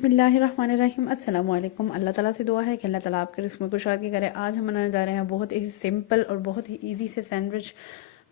बिस्मिल्लाहिर्रहमानिर्रहीम अस्सलाम वालेकुम। अल्लाह ताला से दुआ है कि अल्लाह ताला आपके रिस्क में कुशादगी करे। आज हम बनाने जा रहे हैं बहुत ही सिंपल और बहुत ही इजी से सैंडविच।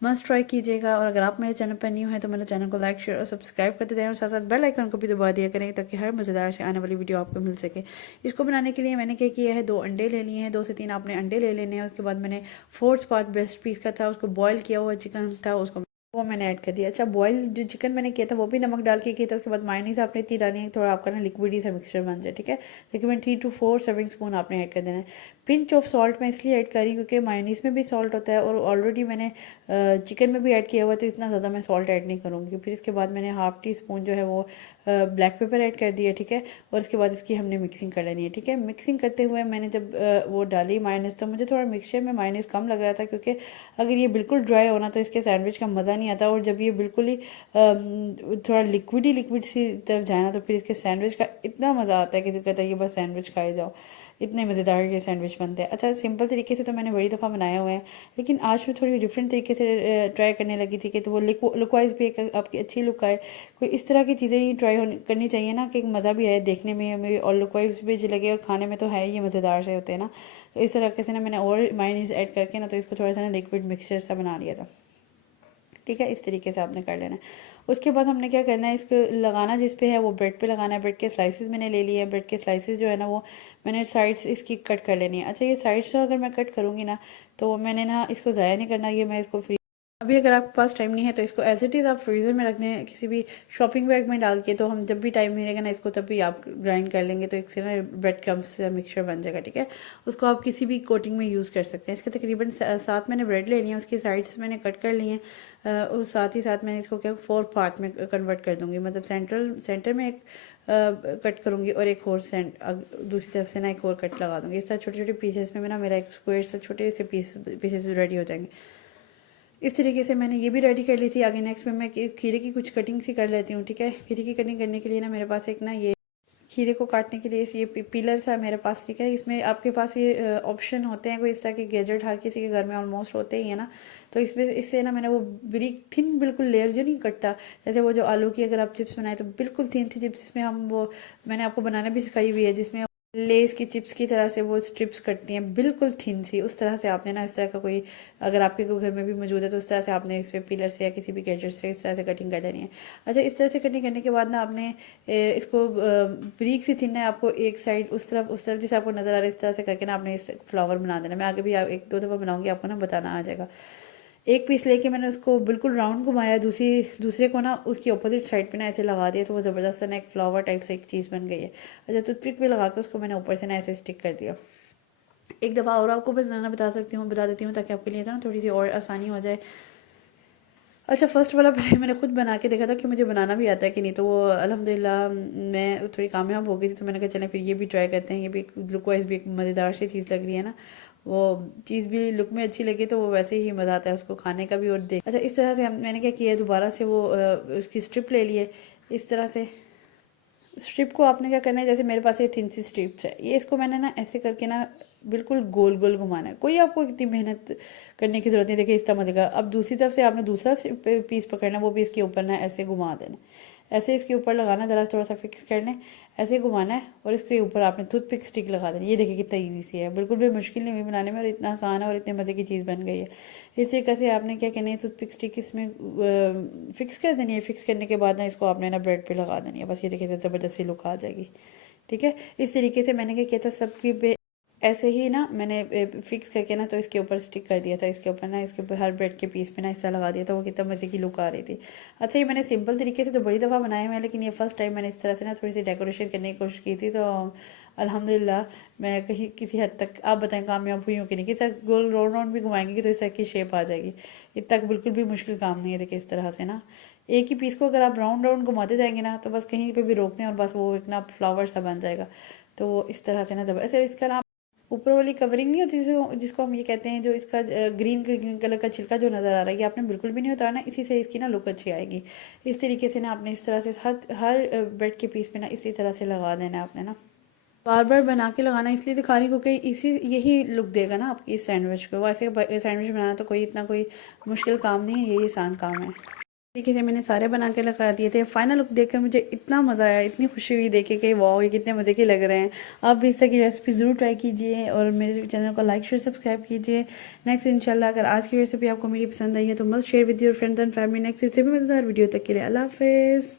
मस्ट ट्राई कीजिएगा। और अगर आप मेरे चैनल पर न्यू हैं तो मेरे चैनल को लाइक शेयर और सब्सक्राइब करते रहें और साथ साथ बेल आइकन को भी दबा दिया करें ताकि हर मज़ेदार से आने वाली वीडियो आपको मिल सके। इसको बनाने के लिए मैंने क्या किया है, 2 अंडे ले लिए हैं। 2 से 3 आपने अंडे ले लेने हैं। उसके बाद मैंने 4th पार्ट ब्रेस्ट पीस का था, उसको बॉयल किया हुआ चिकन था, उसको वो मैंने ऐड कर दिया। अच्छा, बॉयल जो चिकन मैंने किया था वो भी नमक डाल के किया था। उसके बाद मायोनीज़ आपने इतनी डाली है थोड़ा आपका ना लिक्विडी सा मिक्सचर बन जाए, ठीक है। तकरीबन 3 to 4 सर्विंग स्पून आपने ऐड कर देना है। पिंच ऑफ सॉल्ट मैं इसलिए ऐड करी क्योंकि मायोनीज़ में भी सॉल्ट होता है और ऑलरेडी मैंने चिकन में भी ऐड किया हुआ है, तो इतना ज़्यादा मैं सॉल्ट ऐड नहीं करूँगी। फिर इसके बाद मैंने हाफ़ टी स्पून जो है वो ब्लैक पेपर ऐड कर दिया, ठीक है। और इसके बाद इसकी हमने मिक्सिंग कर लेनी है, ठीक है। मिक्सिंग करते हुए मैंने जब वो डाली मायोनीज़, तो मुझे थोड़ा मिक्सचर में मायोनीज़ कम लग रहा था क्योंकि अगर ये बिल्कुल ड्राई होना तो इसके सैंडविच का मज़ा नहीं आता। और जब ये बिल्कुल ही थोड़ा लिक्विड सी तरफ जाए ना तो फिर इसके सैंडविच का इतना मज़ा आता है कि दिल कहता है ये बस सैंडविच खाए जाओ। इतने मज़ेदार ये सैंडविच बनते हैं। अच्छा, सिंपल तरीके से तो मैंने बड़ी दफ़ा बनाए हुए हैं, लेकिन आज मैं थोड़ी डिफरेंट तरीके से ट्राई करने लगी थी कि तो वो लुक वाइज भी एक आपकी अच्छी लुक आए। कोई इस तरह की चीज़ें ही ट्राई करनी चाहिए ना कि मज़ा भी आए देखने में हमें और लुक वाइज भी अच्छी लगे और खाने में तो है ये मज़ेदार से होते हैं ना। तो इस तरीके से ना मैंने और मायोनीज़ ऐड करके ना तो इसको थोड़ा सा ना लिक्विड मिक्सचर सा बना लिया था, ठीक है। इस तरीके से आपने कर लेना है। उसके बाद हमने क्या करना है, इसको लगाना जिस पे है वो ब्रेड पे लगाना है। ब्रेड के स्लाइसेस मैंने ले लिए हैं। ब्रेड के स्लाइसेस जो है ना वो मैंने साइड्स इसकी कट कर लेनी है। अच्छा, ये साइड्स अगर मैं कट करूँगी ना तो मैंने ना इसको ज़ाया नहीं करना, ये मैं इसको अभी अगर आपके पास टाइम नहीं है तो इसको एज इट इज़ आप फ्रीज़र में रख दें किसी भी शॉपिंग बैग में डाल के। तो हम जब भी टाइम मिलेगा ना इसको तब भी आप ग्राइंड कर लेंगे तो एक से ना ब्रेड क्रम्स से मिक्सचर बन जाएगा, ठीक है। उसको आप किसी भी कोटिंग में यूज़ कर सकते हैं। इसके तकरीबन 7 मैंने ब्रेड ले लिए हैं, उसकी साइड्स मैंने कट कर लिए हैं। और साथ ही साथ मैंने इसको क्या 4 पार्ट में कन्वर्ट कर दूँगी, मतलब सेंटर में एक कट करूँगी और एक और दूसरी तरफ से ना एक और कट लगा दूँगी। इस तरह छोटे छोटे पीसेस में ना मेरा एक स्क्वायर से छोटे से पीसेस रेडी हो जाएंगे। इस तरीके से मैंने ये भी रेडी कर ली थी। आगे नेक्स्ट में मैं खीरे की कुछ कटिंग सी कर लेती हूँ, ठीक है। खीरे की कटिंग करने के लिए ना मेरे पास एक ना ये खीरे को काटने के लिए ये पिलर सा मेरे पास, ठीक है। इसमें आपके पास ये ऑप्शन होते हैं, कोई इस तरह के गैजेट हर किसी के घर में ऑलमोस्ट होते ही है ना। तो इसमें इससे ना मैंने वो ब्रिक थिन बिल्कुल लेयर जो नहीं कटता, जैसे वो जो आलू की अगर आप चिप्स बनाए तो बिल्कुल थिन थी चिप्स, जिसमें हम वो मैंने आपको बनाना भी सिखाई हुई है, जिसमें लेस की चिप्स की तरह से वो स्ट्रिप्स कटती हैं बिल्कुल थिन सी। उस तरह से आपने ना इस तरह का कोई अगर आपके कोई घर में भी मौजूद है तो उस तरह से आपने इस पर पिलर से या किसी भी गैजेट से इस तरह से कटिंग कर लेनी है। अच्छा, इस तरह से कटिंग करने के बाद ना आपने इसको ब्रीक सी थिन है आपको एक साइड उस तरफ जैसे आपको नज़र आ रहा है इस तरह से करके ना आपने इस फ्लावर बना देना। मैं आगे भी 1-2 दफ़ा बनाऊंगी, आपको ना बताना आ जाएगा। एक पीस लेके मैंने उसको बिल्कुल राउंड घुमाया, दूसरे को ना उसकी अपोजिट साइड पे ना ऐसे लगा दिया तो वो ज़बरदस्त ना एक फ्लावर टाइप से एक चीज़ बन गई है। अच्छा, टूथपिक पे लगा के उसको मैंने ऊपर से ना ऐसे स्टिक कर दिया। एक दफ़ा और आपको बनाना बता देती हूँ ताकि आपके लिए ना थोड़ी सी और आसानी हो जाए। अच्छा, फर्स्ट वाला पहले मैंने खुद बना के देखा था कि मुझे बनाना भी आता है कि नहीं, तो वो अल्हम्दुलिल्लाह मैं थोड़ी कामयाब हो गई थी। तो मैंने कहा चलें फिर ये भी ट्राई करते हैं, ये भी लुक वाइज भी एक मज़ेदार सी चीज़ लग रही है ना। वो चीज़ भी लुक में अच्छी लगी तो वो वैसे ही मज़ा आता है उसको खाने का भी और देख। अच्छा, इस तरह से मैंने क्या किया, दोबारा से वो उसकी स्ट्रिप ले लिए। इस तरह से स्ट्रिप को आपने क्या करना है, जैसे मेरे पास ये थिन सी स्ट्रिप्स है, ये इसको मैंने ना ऐसे करके ना बिल्कुल गोल गोल घुमाना है। कोई आपको इतनी मेहनत करने की ज़रूरत नहीं। देखिए इस तरह मजेगा। अब दूसरी तरफ से आपने दूसरा पीस पकड़ना है, वो भी इसके ऊपर ना ऐसे घुमा देना, ऐसे इसके ऊपर लगाना, ज़रा थोड़ा सा फिक्स कर लें, ऐसे घुमाना है और इसके ऊपर आपने टूथपिक स्टिक लगा देनी। ये देखिए कितना ईजी सी है, बिल्कुल भी मुश्किल नहीं हुई बनाने में और इतना आसान है और इतने मज़े की चीज़ बन गई है। इस तरीके से आपने क्या कहना है, टूथपिक स्टिक इसमें फिक्स कर देनी है। फिक्स करने के बाद ना इसको आपने ना ब्रेड पे लगा देनी है, बस ये देखिए ज़बरदस्ती लुक आ जाएगी, ठीक है। इस तरीके से मैंने क्या किया था सबकी पे ऐसे ही ना मैंने फिक्स करके ना तो इसके ऊपर स्टिक कर दिया था, इसके ऊपर ना इसके ऊपर हर ब्रेड के पीस पे ना हिस्सा लगा दिया था। वो कितना मज़े की लुक आ रही थी। अच्छा, ये मैंने सिंपल तरीके से तो बड़ी दफ़ा बनाए हुए हैं, लेकिन ये फर्स्ट टाइम मैंने इस तरह से ना थोड़ी सी डेकोरेशन करने की कोशिश की थी। तो अल्हम्दुलिल्लाह मैं कहीं किसी हद तक, आप बताएं कामयाब हुई हूँ कि नहीं। किसी तक गोल राउंड राउंड भी घुमाएंगी तो इस तरह की शेप आ जाएगी। इतना बिल्कुल भी मुश्किल काम नहीं है। देखिए इस तरह से ना एक ही पीस को अगर आप राउंड राउंड घुमाते जाएंगे ना तो बस कहीं पे भी रोकते हैं और बस वो एक ना फ्लावर सा बन जाएगा। तो इस तरह से ना जब ऐसे इसका ना ऊपर वाली कवरिंग नहीं होती जिसको हम ये कहते हैं, जो इसका ग्रीन कलर का छिलका जो नज़र आ रहा है, ये आपने बिल्कुल भी नहीं उतारना। इसी से इसकी ना लुक अच्छी आएगी। इस तरीके से ना आपने इस तरह से हर ब्रेड के पीस पे ना इसी तरह से लगा देना है आपने ना। बार बार बना के लगाना इसलिए दिखा रही हूँ क्योंकि इसी यही लुक देगा ना आपकी इस सैंडविच को। वैसे सैंडविच बनाना तो कोई इतना कोई मुश्किल काम नहीं है, यही आसान काम है। तरीके से मैंने सारे बना के लगा दिए थे। फाइनल लुक देखकर मुझे इतना मज़ा आया, इतनी खुशी हुई देख के कि वाह ये कितने मज़े के लग रहे हैं। आप भी इस तरह की रेसिपी ज़रूर ट्राई कीजिए और मेरे चैनल को लाइक शेयर सब्सक्राइब कीजिए। नेक्स्ट इंशाल्लाह अगर आज की रेसिपी आपको मेरी पसंद आई है तो must share with your friends and family. Next इससे भी मज़ेदार वीडियो तक के लिए अल्लाह हाफ़िज़।